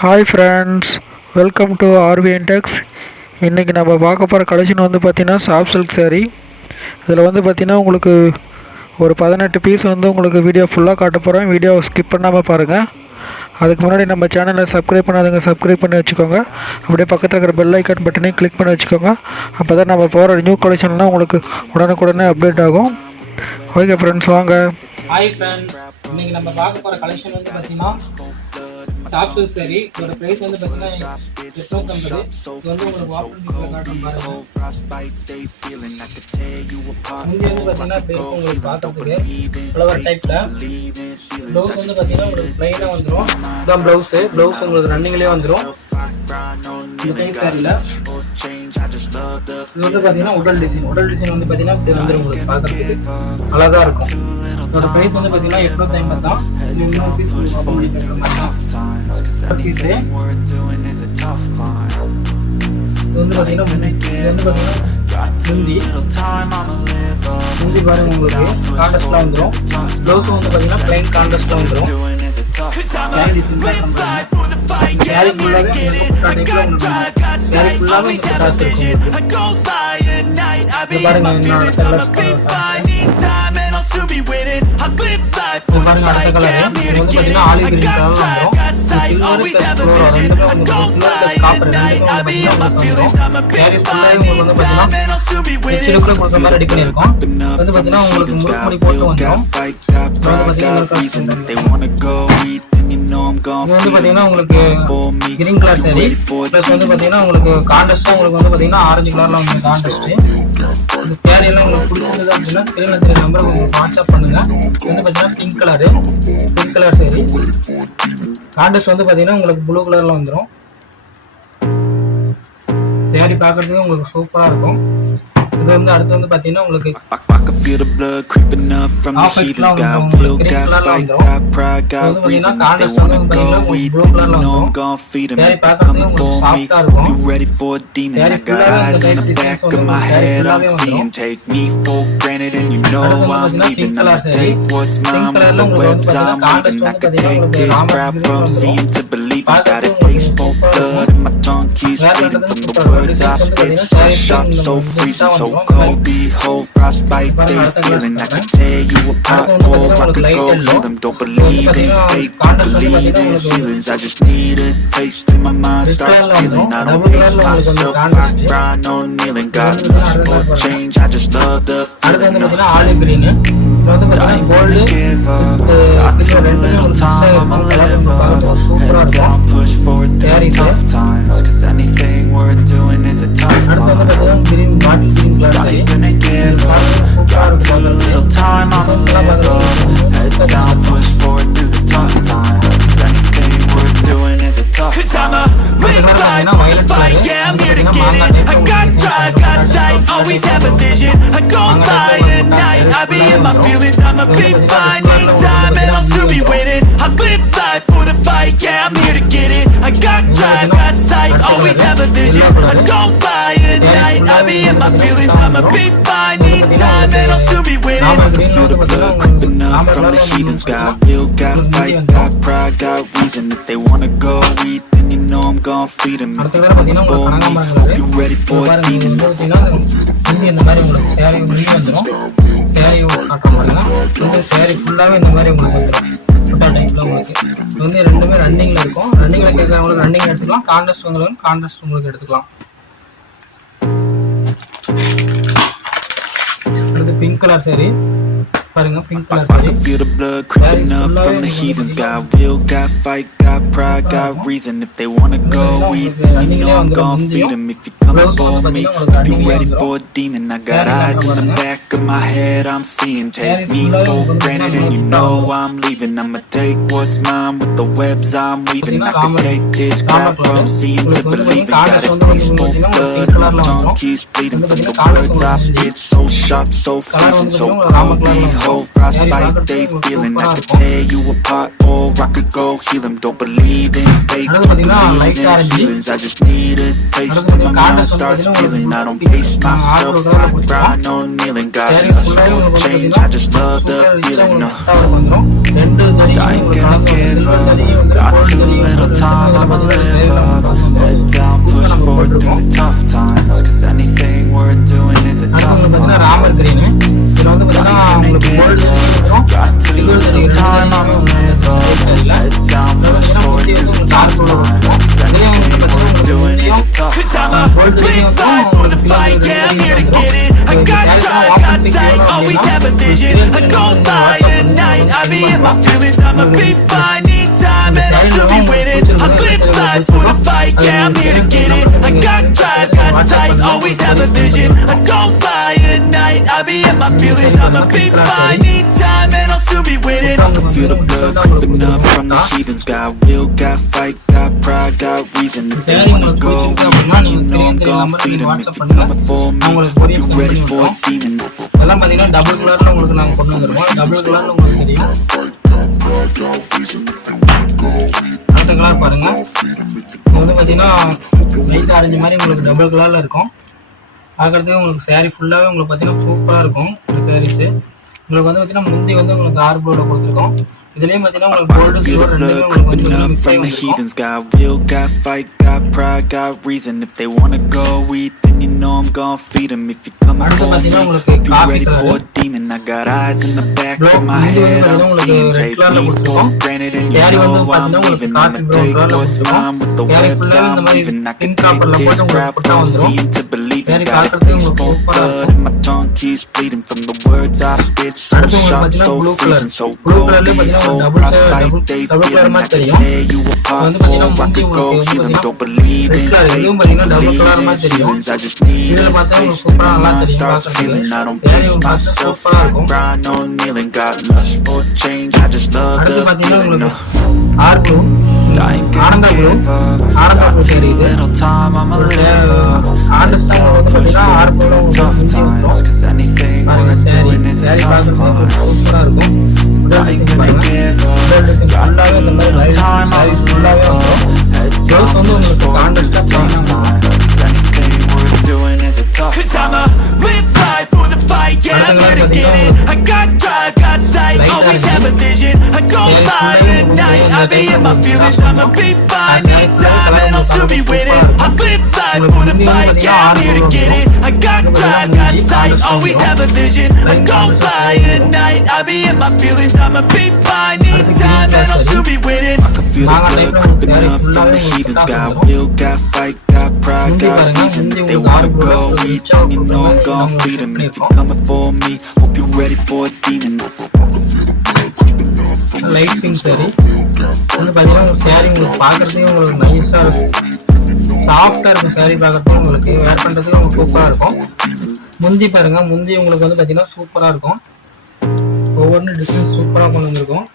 Hi friends, welcome to RV index. இன்றைக்கி நம்ம பார்க்க போகிற கலெக்ஷன் வந்து பார்த்திங்கன்னா சாஃப்ட் சில்க் சாரீ. இதில் வந்து பார்த்திங்கன்னா உங்களுக்கு ஒரு 18 பீஸ் வந்து உங்களுக்கு வீடியோ ஃபுல்லாக காட்ட போகிறேன். வீடியோ ஸ்கிப் பண்ணாமல் பாருங்கள். அதுக்கு முன்னாடி நம்ம சேனலை சப்ஸ்கிரைப் பண்ணாதவங்க சப்ஸ்கிரைப் பண்ணி வச்சுக்கோங்க. அப்படியே பக்கத்தில் இருக்கிற பெல் ஐக்கான் பட்டனையும் கிளிக் பண்ணி வச்சுக்கோங்க. அப்போ தான் நம்ம போகிற நியூ கலெக்ஷன்லாம் உங்களுக்கு உடனுக்குடனே அப்டேட் ஆகும். ஓகே ஃப்ரெண்ட்ஸ், வாங்க. ஹாய் ஃப்ரெண்ட்ஸ், இன்றைக்கி நம்ம பார்க்க போகிற கலெக்ஷன் வந்து பார்த்திங்கன்னா சாஃப்ட் சில்க் சாரீ. இதோட ப்ரைஸ் வந்து பார்த்தீங்கன்னா 850. இது வந்து உங்களுக்கு வாட்டர் டிஸ்பிளே காட்டும் பாருங்க. இங்கே வந்து பார்த்தீங்கன்னா பேஸ் உங்களுக்கு பார்க்கறதுக்கு ஃப்ளவர் டைப்பில். ப்ளவுஸ் வந்து பார்த்தீங்கன்னா உங்களுக்கு ப்ளைனாக வந்துடும். இதுதான் ப்ளவுஸ் உங்களுக்கு ரன்னிங்லேயே வந்துடும். இந்த டைப் சாரியில் இது வந்து பார்த்தீங்கன்னா உடல் டிசைன் வந்து பார்த்தீங்கன்னா இப்படி வந்துடும். உங்களுக்கு பார்க்கறதுக்கு அழகாக இருக்கும். இதோட ப்ரைஸ் வந்து பார்த்தீங்கன்னா 850 தான். இது இன்னொரு பீஸ் ஓப்பன் பண்ணி தருவாங்க. பீஸு இது வந்து பார்த்தீங்கன்னா முந்தி பாருங்க உங்களுக்கு கான்ட்ராஸ்ட்லாம் வந்துடும். ப்ளவுஸும் வந்து பார்த்தீங்கன்னா பிளைன் கான்ட்ராஸ்ட்லாம் வந்துடும். சாரி ஃபுல்லாகவே பாருங்க அடுத்த கலர் இது வந்து பார்த்தீங்கன்னா ஆலிவ் கிரீன் கலர் வந்துடும். சாரி ஃபுல்லாகவே உங்களுக்கு வந்து பார்த்தீங்கன்னா சிலுக்குள்ள கொடுக்குற மாதிரி ரெடி பண்ணியிருக்கோம். வந்து பார்த்தீங்கன்னா உங்களுக்கு முறுக்கு போட்டு வந்துடும். இது வந்து பார்த்தீங்கன்னா உங்களுக்கு கிரீன் கலர் சாரி ப்ளஸ் வந்து பார்த்தீங்கன்னா உங்களுக்கு கான்ட்ராஸ்ட்டாக உங்களுக்கு வந்து பார்த்தீங்கன்னா ஆரஞ்சு கலரில் வந்து கான்ட்ராஸ்ட்டு. இந்த சாரியெல்லாம் உங்களுக்கு பிடிச்சிருந்தது அப்படின்னா ஸ்க்ரீனில் தெரிய நம்பர் உங்களுக்கு வாட்ஸ்அப் பண்ணுங்கள். இது வந்து பார்த்தீங்கன்னா பிங்க் கலர் சாரி. கான்ட்ராஸ்ட் வந்து பார்த்தீங்கன்னா உங்களுக்கு ப்ளூ கலரில் வந்துடும். சாரி பார்க்குறதுக்கு உங்களுக்கு சூப்பராக இருக்கும். இது வந்து அடுத்து வந்து பார்த்தீங்கன்னா உங்களுக்கு feel the blood creeping up from the heathens. Got will, got fight, got pride, got reason. If they wanna go eat, then you know I'm gon' feed them. If they coming for me, be ready for a demon. I got eyes in the back of my head, I'm seeing. Take me for granted and you know I'm leaving. I'ma take what's mine with the webs I'm weaving. I could take this crowd from seeing to believing. Got a taste for blood and my tongue keeps bleeding from the words I spit. So sharp, so freezing, so cold. Behold, frostbite. Feeling I can tear you apart, or I could go heal them. Don't believe in fate, don't believe in feelings. I just need a taste and my mind starts feeling. I don't pace myself, I grind on kneeling. Got lust for change, I just love the feeling. I ain't gonna give up, got too little time, I'ma live up. Head down, push forward through tough times. Cause anything worth doing is a tough climb. I ain't gonna give up, got too little time, I'ma live up. Head down, push forward through the tough times. Cause anything worth doing is a tough climb. Cause I'ma live life for the fight, yeah, I'm here to get it. I got drive, got sight, always have a vision. I go by at night, I be in my feelings. I'ma be fine, need time, and I'll soon be winning. I live life for the fight, yeah, I'm here to get it. I got drive, got sight, always have a vision. I don't buy at night, I be in my feelings. I'ma be fine, need time, and I'll soon be winning. I can feel the blood creeping up from the heathens. Got will, got fight, got pride, got reason. If they wanna go eat, then you know I'm gon' feed them. If they coming for me, hope you ready for a demon. இந்த மாதிரி உங்களுக்கு சாரி முடிவு வந்துடும். சாரி காட்டுறோம்னா இந்த சாரி ஃபுல்லாகவே இந்த மாதிரி உங்களுக்கு வந்துடும். புட்டா டைப்பில் உங்களுக்கு இது வந்து ரெண்டுமே ரன்னிங்கில் இருக்கும். ரன்னிங்கில் கேட்குறவங்களுக்கு ரன்னிங் எடுத்துக்கலாம். கான்ட்ராஸ்ட் உங்களுக்கு எடுத்துக்கலாம். அடுத்து பிங்க் கலர் சாரி பாருங்க. Pink colour sorry. I can feel the blood creeping up from the heathens. Got will, got fight, got pride, got reason. If they wanna go eat, then you know I'm gon' feed them. If you coming for me, be ready for a demon. I got eyes in the back of my head, I'm seeing. Take me for granted and you know I'm leaving. I'ma take what's mine with the webs I'm weaving. I can take this crowd from seeing to believing. Got a taste for blood and my tongue keeps bleeding from the words I spit. So sharp, so freezing, so cold. cold frostbite they feeling. I could tear you apart or I could go heal them. Don't believe in fate, don't believe in feelings. I just need a taste when my mind starts feeling. I don't pace myself, I grind on kneeling. Got lust for change, I just love the feeling. No, I ain't gonna give up. Got too little time, I'ma live up. Head down, push forward through the tough times. Cause anything worth doing is a tough climb. I ain't gonna give up. Got too little time, I'ma live up. Head down, push forward through the tough times. Cause anything worth doing is a tough climb. Cause I'ma live life for the fight, yeah, I'm here to get it. I got drive, got sight, always have a vision. I go by at night, I be in my feelings. I'ma be fine, need time and I'll still be winning. I live life for the fight, yeah, I'm here to get it. I got drive, got sight, always have a vision. I go by at night, I be in my feelings. I'ma be fine, need time and I'll still be winning. I can feel the blood creeping up from the heathens. Got will, got fight, got pride, got reason. If they wanna go, you know I'm gon' feed them. If you're coming for me, you ready for a demon. இதெல்லாம் பாத்தீங்கன்னா டபுள் கலர்ல உங்களுக்கு நாங்க கொண்டு வந்திருக்கோம். டபுள் கலர்ல உங்களுக்கு தெரியும். அடுத்த கலர் பாருங்க. இது வந்து பாத்தீங்கன்னா லைட் ஆரஞ்சு மாதிரி உங்களுக்கு டபுள் கலர்ல இருக்கும். பார்க்கறதுக்கு உங்களுக்கு saree ஃபுல்லாவே உங்களுக்கு பாத்தீங்கன்னா சூப்பரா இருக்கும். இந்த sarees உங்களுக்கு வந்து பாத்தீங்கன்னா முந்தி வந்து உங்களுக்கு ஆர்போட கொடுத்திருக்கோம். இதுலயே பாத்தீங்கன்னா உங்களுக்கு கோல்ட் சில்வர் ரெண்டுமே உங்களுக்கு வந்து மிக்ஸ் ஆகி வந்திருக்கும். Got will, got fight, got pride, got reason. If they wanna go eat, then you know I'm gon' feed them. If you're coming for me, you ready for a demon. I got eyes in the back of my head, I'm seeing. Take me for granted and you know I'm leaving. I'ma take what's mine with the webs I'm weaving. I can take this crap from seeing to believing. Got a taste for blood and my tongue keeps bleeding from the words I spit. So sharp, so freezing, so cold. Cold frostbite they feeling. I can tear you apart or I could go heal them. Don't believe in fate, don't believe in feelings. I just need a taste when my mind starts feeling. I don't pace myself, I grind on kneeling. Got lust for change, I just love the feeling. No, I ain't gonna give up. Got too little time, I'ma live up. Head down, push forward through the tough times. Cause anything worth doing is a tough climb. I ain't gonna give up. Got too little time, I'ma live up. Head down, push forward through the tough times. Cause anything worth doing is a tough climb. Cause I'ma live life for the fight, yeah, I'm here to get it. I got drive, got sight, always have a vision. I go by at night, I be in my feelings. I'ma be fine, need time and I'll still be winning. I live life for the fight, yeah, I'm here to get it. I got drive, got sight, always have a vision. I go by at night, I be in my feelings. I'ma be fine, need time and I'll still be winning. I can feel the blood creeping up from the heathens. Got will, got fight, got pride, got reason. If they wanna go eat, then you know I'm gon' feed them. If you're coming for me, hope you're ready for a demon. Light pink saree வந்து பாத்தீங்கன்னா உங்க saree உங்களுக்கு பார்க்கறதுக்கு உங்களுக்கு நைஸா இருக்கும். சாஃப்டா இருக்கும் saree பார்க்கறதுக்கு உங்களுக்கு வேர் பண்றதுக்கு உங்களுக்கு சூப்பரா இருக்கும். முந்தி பாருங்க, முந்தி உங்களுக்கு வந்து பாத்தீங்கன்னா சூப்பரா இருக்கும். ஒவ்வொரு டிசைன் சூப்பரா கொண்டு வந்திருக்கும்.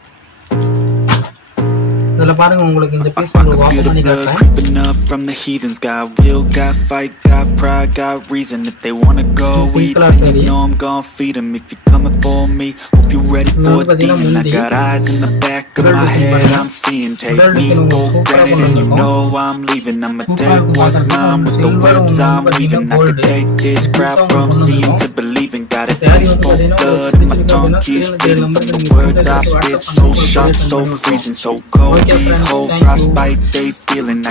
இதுல பாருங்க உங்களுக்கு இந்த பீஸ் உங்களுக்கு வாஷ் பண்ணி காட்டுறேன். Creeping up from the heathens. Got will, got fight, got pride, got reason. If they wanna go eat, then you know I'm gon' feed them. If you're coming for me, hope you're ready for a demon. I got eyes in the back of my head, I'm seeing. Take me for granted and you know I'm leaving. I'ma take what's mine with the webs I'm weaving. I could take this crap from seeing to believing. Got a taste for blood and my tongue keeps bleeding from the words I spit. So sharp, so freezing, so cold. Whole frostbite they feeling.